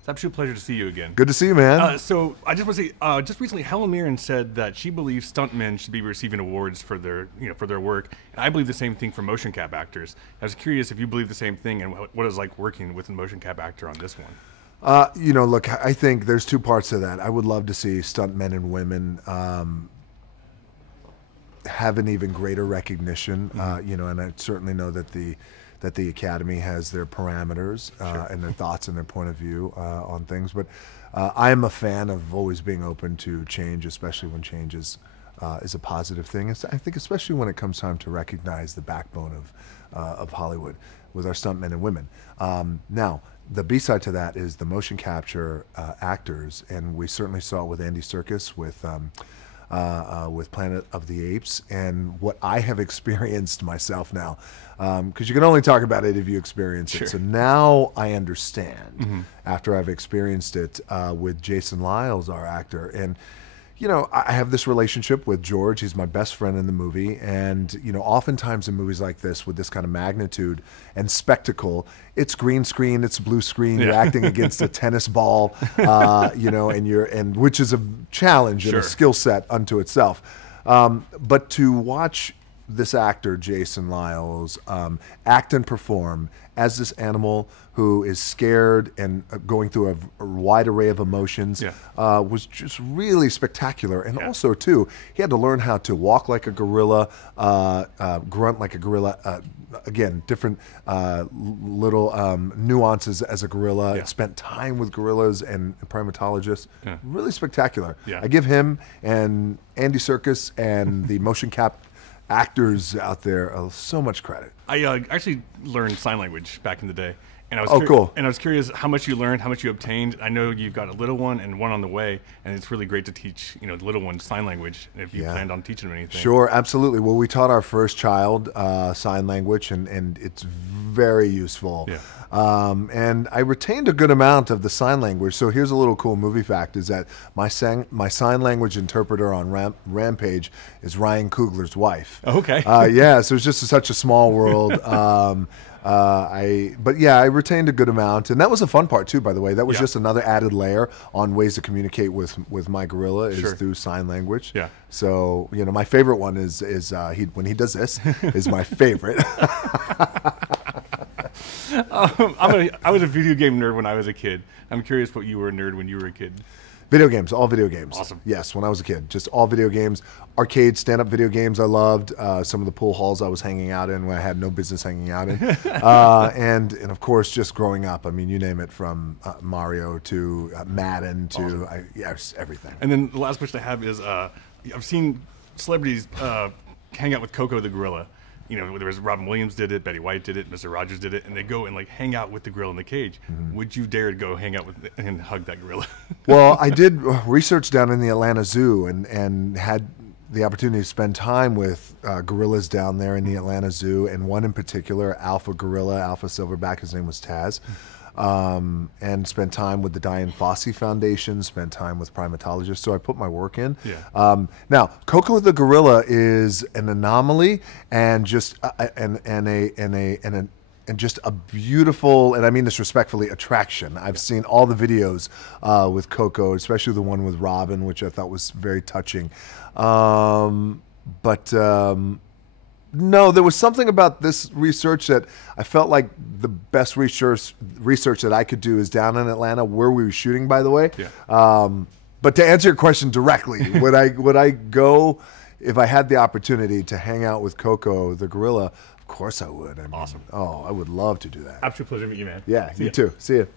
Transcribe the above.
It's an absolute pleasure to see you again. Good to see you, man. So I just want to say, just recently, Helen Mirren said that she believes stuntmen should be receiving awards for their, for their work. And I believe the same thing for motion cap actors. I was curious if you believe the same thing and what it's like working with a motion cap actor on this one. Look, I think there's two parts to that. I would love to see stuntmen and women have an even greater recognition. And I certainly know that the Academy has their parameters and their thoughts and their point of view on things. But I am a fan of always being open to change, especially when change is a positive thing. I think especially when it comes time to recognize the backbone of Hollywood with our stuntmen and women. Now, the B-side to that is the motion capture actors, and we certainly saw it with Andy Serkis with Planet of the Apes, and what I have experienced myself now, because you can only talk about it if you experience it. So now I understand after I've experienced it with Jason Liles, our actor, and I have this relationship with George. He's my best friend in the movie. And, oftentimes in movies like this with this kind of magnitude and spectacle, it's green screen, it's blue screen. You're acting against a tennis ball, and which is a challenge and a skill set unto itself. But to watch this actor, Jason Liles, act and perform as this animal who is scared and going through a wide array of emotions was just really spectacular. And also, too, he had to learn how to walk like a gorilla, grunt like a gorilla, again, different little nuances as a gorilla, spent time with gorillas and primatologists. Really spectacular. I give him and Andy Serkis and the motion cap actors out there so much credit. I actually learned sign language back in the day. And I was cool. And I was curious how much you learned, how much you obtained. I know you've got a little one and one on the way, and it's really great to teach, the little one sign language if you planned on teaching them anything. Sure, absolutely. Well, we taught our first child sign language, and it's very useful. And I retained a good amount of the sign language. So here's a little cool movie fact: is that my sign language interpreter on Rampage is Ryan Coogler's wife. Okay. So it's just such a small world. I retained a good amount, and that was a fun part too. By the way, that was just another added layer on ways to communicate with my gorilla is through sign language. So my favorite one is when he does this is my favorite. I was a video game nerd when I was a kid. I'm curious what you were a nerd when you were a kid. Video games, all video games. Awesome. Yes, when I was a kid, just all video games. Arcade, stand-up video games I loved. Some of the pool halls I was hanging out in when I had no business hanging out in. And of course, just growing up, I mean, you name it, from Mario to Madden to, everything. And then the last question I have is, I've seen celebrities hang out with Coco the gorilla. There was Robin Williams did it, Betty White did it, Mr. Rogers did it, and they go and hang out with the gorilla in the cage. Would you dare to go hang out with and hug that gorilla? Well, I did research down in the Atlanta Zoo and had the opportunity to spend time with gorillas down there in the Atlanta Zoo, and one in particular, Alpha Gorilla, Alpha Silverback, his name was Taz. And spent time with the Dian Fossey Foundation, spent time with primatologists, so I put my work in. Now, Coco the gorilla is an anomaly and just just a beautiful, and I mean this respectfully, attraction. I've seen all the videos with Coco, especially the one with Robin, which I thought was very touching. No, there was something about this research that I felt like the best research that I could do is down in Atlanta, where we were shooting, by the way. But to answer your question directly, would I go if I had the opportunity to hang out with Coco the gorilla? Of course I would. I mean, awesome. Oh, I would love to do that. Absolute pleasure to meet you, man. Yeah, you too. See you.